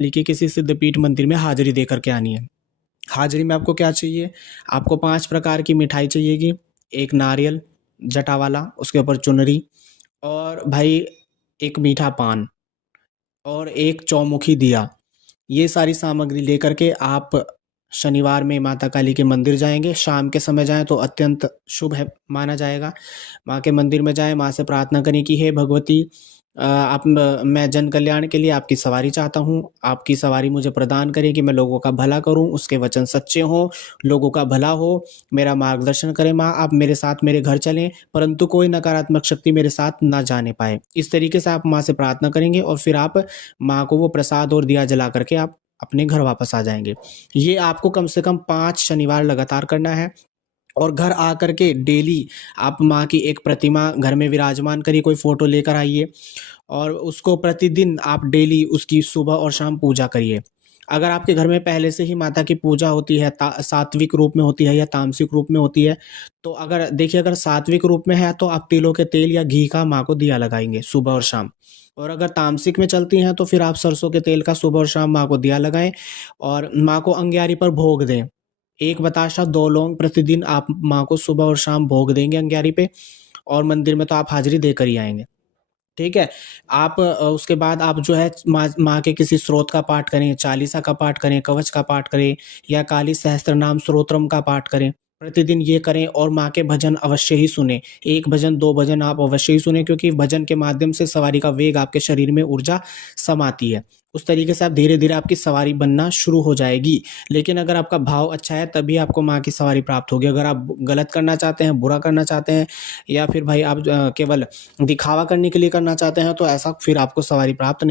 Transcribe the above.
कि किसी सिद्धपीठ मंदिर में हाज़िरी दे कर के आनी है। हाज़िरी में आपको क्या चाहिए? आपको 5 प्रकार की मिठाई चाहिएगी, 1 नारियल जटा वाला, उसके ऊपर चुनरी और भाई 1 मीठा पान और 1 चौमुखी दिया। ये सारी सामग्री लेकर के आप शनिवार में माता काली के मंदिर जाएँगे, शाम के समय जाएँ तो अत्यंत शुभ है माना जाएगा। माँ के मंदिर में जाएँ, माँ से प्रार्थना करें कि हे भगवती आप म मैं जन कल्याण के लिए आपकी सवारी चाहता हूँ, आपकी सवारी मुझे प्रदान करें कि मैं लोगों का भला करूँ, उसके वचन सच्चे हों, लोगों का भला हो, मेरा मार्गदर्शन करें माँ, आप मेरे साथ मेरे घर चलें, परंतु कोई नकारात्मक शक्ति मेरे साथ ना जाने पाए। इस तरीके से आप माँ से प्रार्थना करेंगे और फिर आप माँ को वो प्रसाद और दिया जला कर के आप अपने घर वापस आ जाएँगे। ये आपको कम से कम 5 शनिवार लगातार करना है और घर आकर के डेली आप माँ की एक प्रतिमा घर में विराजमान करिए, कोई फ़ोटो लेकर आइए और उसको प्रतिदिन आप डेली उसकी सुबह और शाम पूजा करिए। अगर आपके घर में पहले से ही माता की पूजा होती है, सात्विक रूप में होती है या तामसिक रूप में होती है, तो अगर देखिए अगर सात्विक रूप में है तो आप तिलों के तेल या घी का माँ को दिया लगाएँगे सुबह और शाम। और अगर तामसिक में चलती हैं तो फिर आप सरसों के तेल का सुबह और शाम माँ को दिया लगाएँ और माँ को अंगियारी पर भोग दें। 1 बताशा 2 लौंग प्रतिदिन आप माँ को सुबह और शाम भोग देंगे अंगियारी पे और मंदिर में तो आप हाज़िरी देकर ही आएँगे। ठीक है? आप उसके बाद आप जो है माँ माँ के किसी स्रोत का पाठ करें, चालीसा का पाठ करें, कवच का पाठ करें या काली सहस्त्रनाम स्तोत्रम का पाठ करें। प्रतिदिन ये करें और माँ के भजन अवश्य ही सुनें। 1 भजन, 2 भजन आप अवश्य ही सुनें क्योंकि भजन के माध्यम से सवारी का वेग आपके शरीर में ऊर्जा समाती है। उस तरीके से आप धीरे-धीरे आपकी सवारी बनना शुरू हो जाएगी। लेकिन अगर आपका भाव अच्छा है तभी आपको माँ की सवारी प्राप्त होगी। अगर आप गलत करना चाहते हैं, बुरा करना चाहते हैं या फिर भाई आप केवल दिखावा करने के लिए करना चाहते हैं तो ऐसा फिर आपको सवारी प्राप्त नहीं